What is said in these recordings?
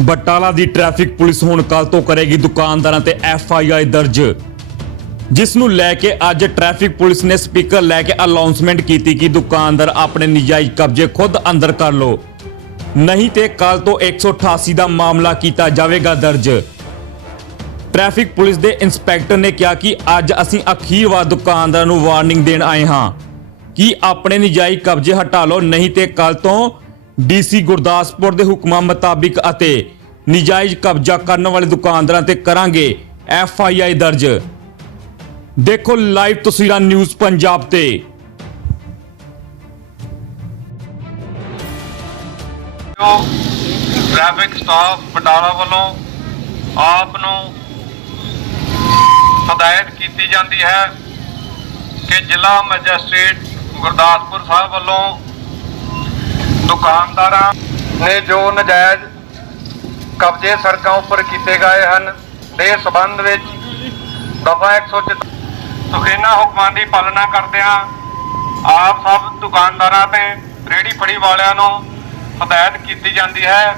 ਬਟਾਲਾ ਦੀ traffic police ਹੁਣ ਕੱਲ ਤੋਂ ਕਰੇਗੀ ਦੁਕਾਨਦਾਰਾਂ ਤੇ ਐਫ ਆਈ ਆਈ ਦਰਜ ਜਿਸ ਨੂੰ ਲੈ ਕੇ ਅੱਜ ਟ੍ਰੈਫਿਕ ਪੁਲਿਸ ਨੇ ਸਪੀਕਰ ਲੈ ਕੇ ਅਨਾਉਂਸਮੈਂਟ ਕੀਤੀ ਕਿ ਦੁਕਾਨਦਾਰ ਆਪਣੇ ਨਜਾਇਜ਼ ਕਬਜ਼ੇ ਖੁਦ ਅੰਦਰ ਕਰ ਲਓ। ਨਹੀਂ ਤੇ ਕੱਲ ਤੋਂ 188 ਦਾ ਮਾਮਲਾ ਕੀਤਾ ਜਾਵੇਗਾ ਦਰਜ। ਟ੍ਰੈਫਿਕ ਪੁਲਿਸ ਦੇ ਇੰਸਪੈਕਟਰ ਨੇ ਕਿਹਾ ਕਿ ਅੱਜ ਅਸੀਂ ਅਖੀਰ ਵਾਰ ਦੁਕਾਨਦਾਰਾਂ ਨੂੰ ਵਾਰਨਿੰਗ ਦੇਣ ਆਏ ਹਾਂ ਕਿ ਆਪਣੇ ਨਜਾਇਜ਼ ਕਬਜ਼ੇ ਹਟਾ ਲਓ, ਨਹੀਂ ਤੇ ਕੱਲ ਤੋਂ ਡੀਸੀ ਗੁਰਦਾਸਪੁਰ ਦੇ ਹੁਕਮਾਂ ਮੁਤਾਬਿਕ ਅਤੇ ਨਜਾਇਜ਼ ਕਬਜ਼ਾ ਕਰਨ ਵਾਲੇ ਦੁਕਾਨਦਾਰਾਂ ਤੇ ਕਰਾਂਗੇ ਐਫ ਆਈ ਆਈ ਦਰਜ। ਦੇਖੋ ਲਾਈਵ ਤਸਵੀਰਾਂ ਨਿਊਜ਼ ਪੰਜਾਬ ਤੇ। ਟ੍ਰੈਫਿਕ ਸਟਾਫ ਬਟਾਲਾ ਵੱਲੋਂ ਆਪ ਨੂੰ ਹਦਾਇਤ ਕੀਤੀ ਜਾਂਦੀ ਹੈ ਕਿ ਜ਼ਿਲ੍ਹਾ ਮੈਜਿਸਟ੍ਰੇਟ ਗੁਰਦਾਸਪੁਰ ਸਾਹਿਬ ਵੱਲੋਂ ਦੁਕਾਨਦਾਰਾਂ ਨੇ ਜੋ ਨਜਾਇਜ਼ ਕਬਜ਼ੇ ਸੜਕਾਂ ਉੱਪਰ ਕੀਤੇ ਗਏ ਹਨ, ਦੇ ਸਬੰਧ ਵਿੱਚ ਦਫਾ 104 ਤੋਂ ਇਹਨਾਂ ਹੁਕਮਾਂ ਦੀ ਪਾਲਣਾ ਕਰਦਿਆਂ ਆਪ ਸਭ ਦੁਕਾਨਦਾਰਾਂ ਤੇ ਰੇੜੀ ਫੜੀ ਵਾਲਿਆਂ ਨੂੰ ਹਦਾਇਤ ਕੀਤੀ ਜਾਂਦੀ ਹੈ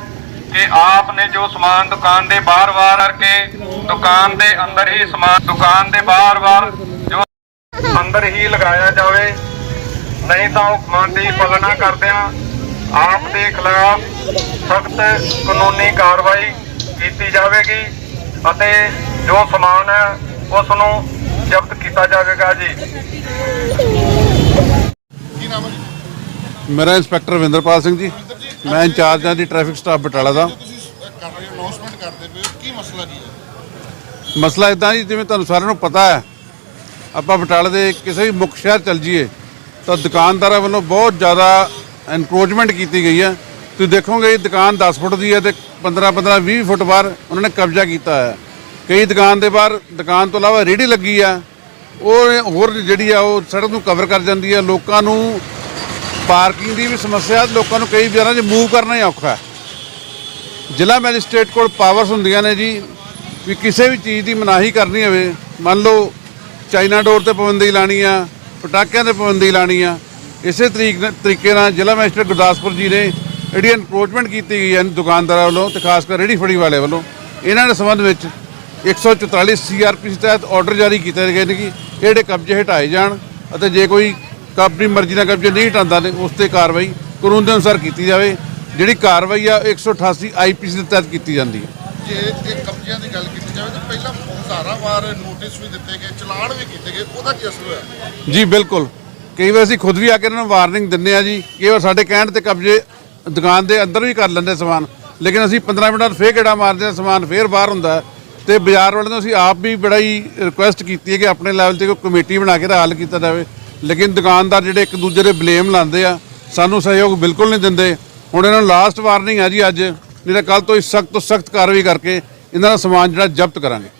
ਕਿ ਆਪ ਨੇ ਜੋ ਸਮਾਨ ਦੁਕਾਨ ਦੇ ਬਾਹਰ ਵਾਰ ਕਰਕੇ ਦੁਕਾਨ ਦੇ ਅੰਦਰ ਹੀ ਸਮਾਨ ਦੁਕਾਨ ਦੇ ਬਾਹਰ ਵਾਰ ਜੋ ਅੰਦਰ ਹੀ ਲਗਾਇਆ ਜਾਵੇ, ਨਹੀਂ ਤਾਂ ਹੁਕਮਾਂ ਦੀ ਪਾਲਣਾ ਕਰਦਿਆਂ ਆਪ ਦੇ ਖਿਲਾਫ ਸਖਤ ਕਾਨੂੰਨੀ ਕਾਰਵਾਈ ਕੀਤੀ ਜਾਵੇਗੀ ਅਤੇ ਜੋ ਸਮਾਨ ਹੈ ਉਸ ਨੂੰ ਜ਼ਬਤ ਕੀਤਾ ਜਾਵੇਗਾ ਜੀ। ਕੀ ਨਾਮ ਹੈ ਜੀ? ਮੇਰਾ ਇੰਸਪੈਕਟਰ ਵਿੰਦਰਪਾਲ ਸਿੰਘ ਜੀ। ਮੈਂ ਇੰਚਾਰਜ ਹਾਂ ਜੀ ਟ੍ਰੈਫਿਕ ਸਟਾਫ ਬਟਾਲਾ ਦਾ। ਤੁਸੀਂ ਸ- ਕਰ ਰਹੇ ਹੋ ਅਨਾਉਂਸਮੈਂਟ ਕਰਦੇ ਪਏ ਹੋ। ਕੀ ਮਸਲਾ ਕੀ ਹੈ ਮਸਲਾ ਇਦਾਂ ਜੀ ਜਿਵੇਂ ਤੁਹਾਨੂੰ ਸਾਰਿਆਂ ਨੂੰ ਪਤਾ ਹੈ ਆਪਾਂ ਬਟਾਲੇ ਦੇ ਕਿਸੇ ਵੀ ਮੁੱਖ ਸ਼ਹਿਰ ਚੱਲ ਜਾਈਏ ਤਾਂ ਦੁਕਾਨਦਾਰਾਂ ਵੱਲੋਂ ਬਹੁਤ ਜ਼ਿਆਦਾ ਐਨਕਰੋਚਮੈਂਟ ਕੀਤੀ ਗਈ ਹੈ। ਤੁਸੀਂ ਦੇਖੋਗੇ, ਇਹ ਦੁਕਾਨ 10 ਫੁੱਟ ਦੀ ਹੈ ਤੇ 15 15 20 ਫੁੱਟ ਬਾਹਰ ਉਹਨਾਂ ਨੇ ਕਬਜ਼ਾ ਕੀਤਾ ਹੈ। ਕਈ ਦੁਕਾਨ ਦੇ ਬਾਹਰ, ਦੁਕਾਨ ਤੋਂ ਇਲਾਵਾ ਰੇੜੀ ਲੱਗੀ ਆ ਉਹ ਹੋਰ ਜਿਹੜੀ ਆ, ਉਹ ਸੜਕ ਨੂੰ ਕਵਰ ਕਰ ਜਾਂਦੀ ਆ ਲੋਕਾਂ ਨੂੰ ਪਾਰਕਿੰਗ ਦੀ ਵੀ ਸਮੱਸਿਆ, ਲੋਕਾਂ ਨੂੰ ਕਈ ਵਿਚਾਰਾਂ 'ਚ ਮੂਵ ਕਰਨਾ ਹੀ ਔਖਾ ਹੈ। ਜ਼ਿਲ੍ਹਾ ਮੈਜਿਸਟ੍ਰੇਟ ਕੋਲ ਪਾਵਰਸ ਹੁੰਦੀਆਂ ਨੇ ਜੀ, ਵੀ ਕਿਸੇ ਵੀ ਚੀਜ਼ ਦੀ ਮਨਾਹੀ ਕਰਨੀ ਹੋਵੇ। ਮੰਨ ਲਓ, ਚਾਈਨਾ ਡੋਰ ਤੇ ਪਾਬੰਦੀ ਲਾਣੀ ਆ, ਪਟਾਕਿਆਂ ਤੇ ਪਾਬੰਦੀ ਲਾਣੀ ਆ। ਇਸੇ ਤਰੀਕ ਤਰੀਕੇ ਨਾਲ ਜ਼ਿਲ੍ਹਾ ਮੈਜਿਸਟ੍ਰੇਟ ਗੁਰਦਾਸਪੁਰ ਜੀ ਨੇ ਜਿਹੜੀ ਐਨਕਰੋਚਮੈਂਟ ਕੀਤੀ ਗਈ ਹੈ ਦੁਕਾਨਦਾਰਾਂ ਵੱਲੋਂ ਤੇ ਖਾਸ ਕਰ ਰੇਹੜੀ ਫੜੀ ਵਾਲੇ ਵੱਲੋਂ ਇਹਨਾਂ ਦੇ ਸੰਬੰਧ ਵਿੱਚ 144 ਸੀਆਰਪੀ ਤਹਿਤ ਆਰਡਰ ਜਾਰੀ ਕੀਤੇ ਗਏ ਨੇ ਕਿ ਜਿਹੜੇ ਕਬਜ਼ੇ ਹਟਾਏ ਜਾਣ ਅਤੇ ਜੇ ਕੋਈ ਆਪਣੀ ਮਰਜ਼ੀ ਨਾਲ ਕਬਜ਼ੇ ਨਹੀਂ ਹਟਾਉਂਦਾ ਤੇ ਉਸ ਤੇ ਕਾਰਵਾਈ ਕਾਨੂੰਨ ਦੇ ਅਨੁਸਾਰ ਕੀਤੀ ਜਾਵੇ ਜਿਹੜੀ ਕਾਰਵਾਈ ਆ 188 ਆਈਪੀਸੀ ਦੇ ਤਹਿਤ ਕੀਤੀ ਜਾਂਦੀ ਹੈ। ਜੇ ਇਹ ਕਬਜ਼ਿਆਂ ਦੀ ਗੱਲ ਕੀਤੀ ਜਾਵੇ ਤਾਂ ਪਹਿਲਾਂ ਹਜ਼ਾਰਾਂ ਵਾਰ ਨੋਟਿਸ ਵੀ ਦਿੱਤੇ ਗਏ ਚਲਾਨ ਵੀ ਕੀਤੇ ਗਏ ਉਹਦਾ ਕੀ ਅਸਰ ਹੋਇਆ? ਜੀ ਬਿਲਕੁਲ। ਕਈ ਵਾਰ ਅਸੀਂ ਖੁਦ ਵੀ ਆ ਕੇ ਇਹਨਾਂ ਨੂੰ ਵਾਰਨਿੰਗ ਦਿੰਦੇ ਆ ਜੀ। ਕਈ ਵਾਰ ਸਾਡੇ ਕਹਿਣ ਤੇ ਕਬਜ਼ੇ ਦੁਕਾਨ ਦੇ ਅੰਦਰ ਵੀ ਕਰ ਲੈਂਦੇ ਸਮਾਨ। ਲੇਕਿਨ ਅਸੀਂ 15 ਮਿੰਟਾਂ 'ਚ ਫੇਰ ਗੇੜਾ ਮਾਰਦੇ ਆ ਸਮਾਨ ਫੇਰ ਬਾਹਰ ਹੁੰਦਾ ਹੈ। ਤੇ ਬਾਜ਼ਾਰ ਵਾਲਿਆਂ ਨੂੰ ਅਸੀਂ ਆਪ ਵੀ ਬੜਾ ਹੀ ਰਿਕੁਐਸਟ ਕੀਤੀ ਹੈ ਕਿ ਆਪਣੇ ਲੈਵਲ ਤੇ ਕੋਈ ਕਮੇਟੀ ਬਣਾ ਕੇ ਇਹਦਾ ਹੱਲ ਕੀਤਾ ਜਾਵੇ। ਲੇਕਿਨ ਦੁਕਾਨਦਾਰ ਜਿਹੜੇ ਇੱਕ ਦੂਜੇ ਦੇ ਬਲੇਮ ਲਾਉਂਦੇ ਆ, ਸਾਨੂੰ ਸਹਿਯੋਗ ਬਿਲਕੁਲ ਨਹੀਂ ਦਿੰਦੇ। ਹੁਣ ਇਹਨਾਂ ਨੂੰ ਲਾਸਟ ਵਾਰਨਿੰਗ ਹੈ ਜੀ ਅੱਜ। ਨਹੀਂ ਤਾਂ ਕੱਲ ਤੋਂ ਸਖਤ ਤੋਂ ਸਖਤ ਕਾਰਵਾਈ ਕਰਕੇ ਇਹਨਾਂ ਦਾ ਸਮਾਨ ਜਿਹੜਾ ਜ਼ਬਤ ਕਰਾਂਗੇ।